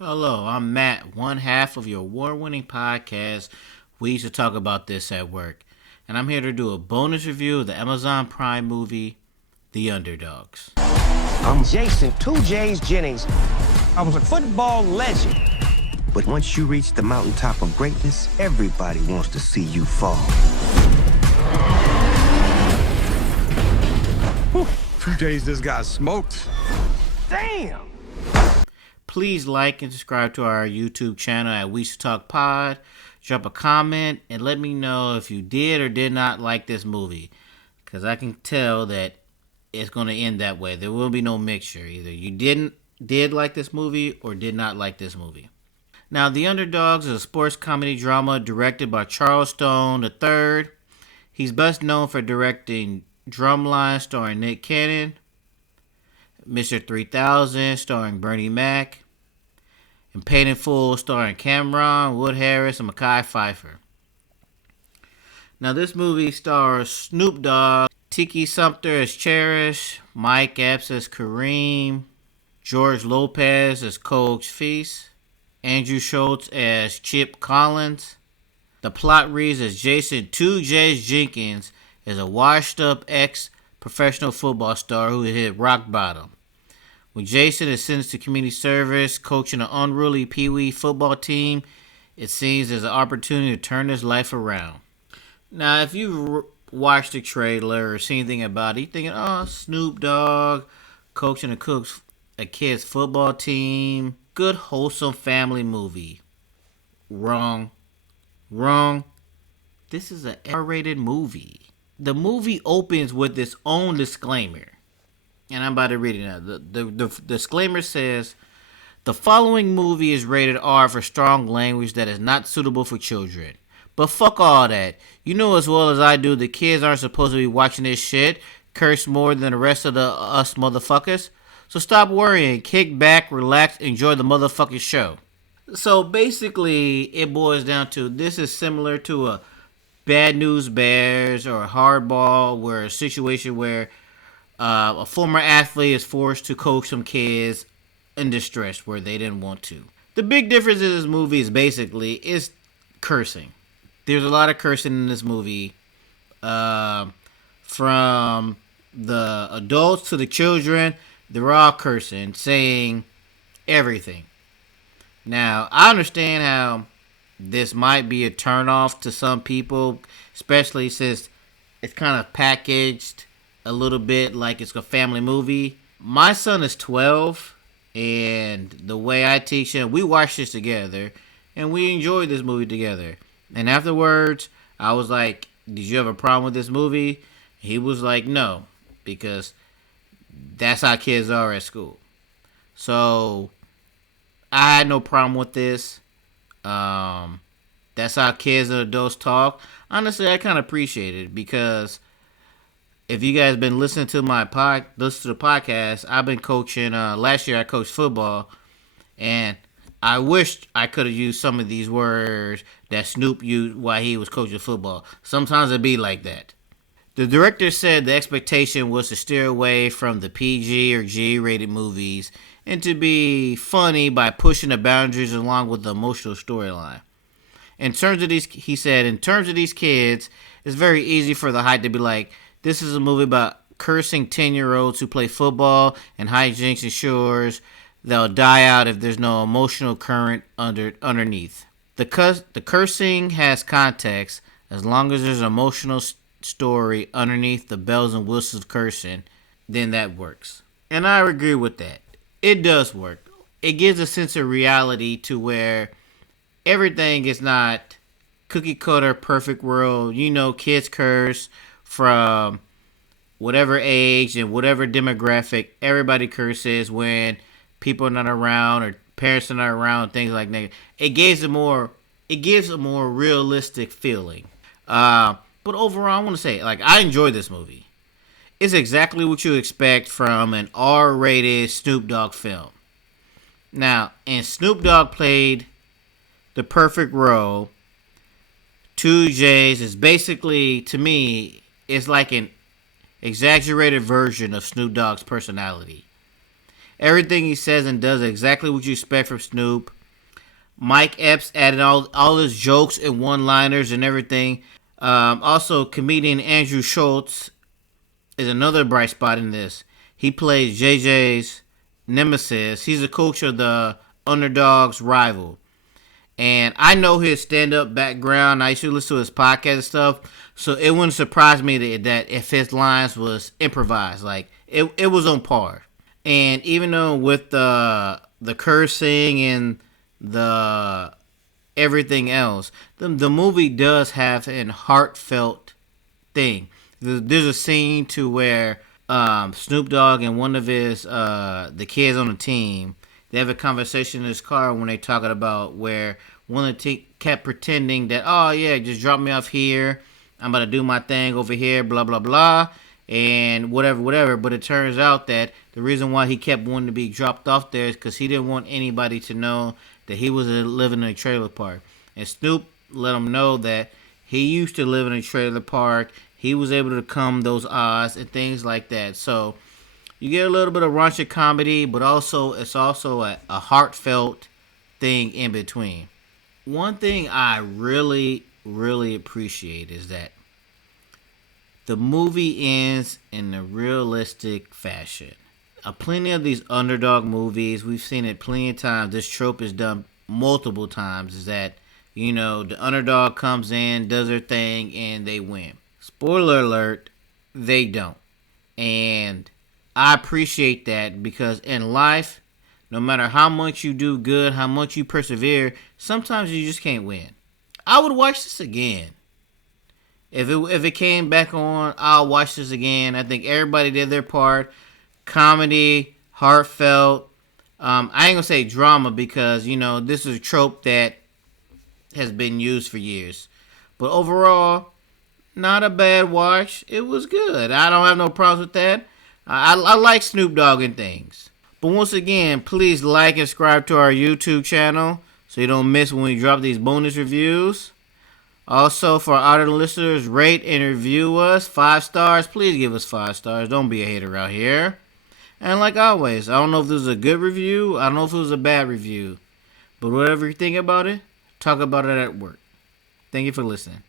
Hello, I'm Matt, one half of your award winning podcast. We used to talk about this at work. And I'm here to do a bonus review of the Amazon Prime movie, The Underdogs. I'm Jason, 2J's Jennings. I was a football legend. But once you reach the mountaintop of greatness, everybody wants to see you fall. 2J's just got smoked. Damn! Please like and subscribe to our YouTube channel at We Should Talk Pod. Drop a comment and let me know if you did or did not like this movie. Because I can tell that it's going to end that way. There will be no mixture. Either you did like this movie or did not like this movie. Now, The Underdogs is a sports comedy drama directed by Charles Stone III. He's best known for directing Drumline starring Nick Cannon, Mr. 3000 starring Bernie Mac, and Paid in Full starring Cameron, Wood Harris, and Mekhi Phifer. Now, this movie stars Snoop Dogg, Tiki Sumter as Cherish, Mike Epps as Kareem, George Lopez as Coach Feast, Andrew Schultz as Chip Collins. The plot reads as Jason 2J Jenkins is a washed-up ex-professional football star who hit rock bottom. When Jason is sentenced to community service, coaching an unruly Pee Wee football team, it seems there's an opportunity to turn his life around. Now, if you've watched the trailer or seen anything about it, you're thinking, oh, Snoop Dogg coaching a kid's football team. Good, wholesome family movie. Wrong. Wrong. This is an R-rated movie. The movie opens with its own disclaimer. And I'm about to read it now. The disclaimer says, the following movie is rated R for strong language that is not suitable for children. But fuck all that. You know as well as I do, the kids aren't supposed to be watching this shit, curse more than the rest of us motherfuckers. So stop worrying, kick back, relax, enjoy the motherfucking show. So basically, it boils down to, this is similar to a Bad News Bears or a Hardball, where a situation where a former athlete is forced to coach some kids in distress where they didn't want to. The big difference in this movie is cursing. There's a lot of cursing in this movie, from the adults to the children. They're all cursing, saying everything. Now, I understand how this might be a turnoff to some people, especially since it's kind of packaged a little bit like it's a family movie. My son is 12, and the way I teach him, we watched this together, and we enjoyed this movie together. And afterwards, I was like, did you have a problem with this movie? He was like, no, because that's how kids are at school. So I had no problem with this. That's how kids and adults talk. Honestly, I kind of appreciate it because if you guys been listening to listen to the podcast, I've been coaching. Last year I coached football, and I wished I could have used some of these words that Snoop used while he was coaching football. Sometimes it be like that. The director said the expectation was to steer away from the PG or G-rated movies and to be funny by pushing the boundaries along with the emotional storyline. He said, in terms of these kids, it's very easy for the hype to be like, this is a movie about cursing 10-year-olds who play football and hijinks ensures they'll die out if there's no emotional current underneath. The cursing has context as long as there's an emotional story underneath the bells and whistles of cursing, then that works. And I agree with that. It does work. It gives a sense of reality to where everything is not cookie cutter perfect world. You know, kids curse from whatever age and whatever demographic. Everybody curses when people are not around or parents are not around, things like that. It gives a more realistic feeling. But overall, I want to say, like, I enjoyed this movie. It's exactly what you expect from an R-rated Snoop Dogg film. Now, and Snoop Dogg played the perfect role. 2J's is basically, to me, it's like an exaggerated version of Snoop Dogg's personality. Everything he says and does is exactly what you expect from Snoop. Mike Epps added all his jokes and one-liners and everything. Also, comedian Andrew Schultz is another bright spot in this. He plays JJ's nemesis. He's a coach of the Underdoggs rival. And I know his stand-up background. I used to listen to his podcast and stuff. So it wouldn't surprise me that if his lines was improvised. Like, it was on par. And even though with the cursing and the everything else, the movie does have an heartfelt thing. There's a scene to where Snoop Dogg and one of his the kids on the team, they have a conversation in his car when they talking about where one of the team kept pretending that, oh yeah, just drop me off here, I'm about to do my thing over here, blah blah blah, and whatever. But it turns out that the reason why he kept wanting to be dropped off there is because he didn't want anybody to know that he was living in a trailer park. And Snoop let him know that he used to live in a trailer park. He was able to come those odds and things like that. So you get a little bit of raunchy comedy, but also it's also a heartfelt thing in between. One thing I really, really appreciate is that the movie ends in a realistic fashion. Plenty of these underdog movies, we've seen it plenty of times. This trope is done multiple times. Is that, the underdog comes in, does their thing, and they win. Spoiler alert, they don't. And I appreciate that because in life, no matter how much you do good, how much you persevere, sometimes you just can't win. I would watch this again. If it came back on, I'll watch this again. I think everybody did their part. Comedy, heartfelt. I ain't gonna say drama because this is a trope that has been used for years. But overall, not a bad watch. It was good. I don't have no problems with that. I like Snoop Dogg and things. But once again, please like and subscribe to our YouTube channel so you don't miss when we drop these bonus reviews. Also, for our other listeners, rate and review us. 5 stars. Please give us 5 stars. Don't be a hater out here. And like always, I don't know if this is a good review. I don't know if it was a bad review. But whatever you think about it, talk about it at work. Thank you for listening.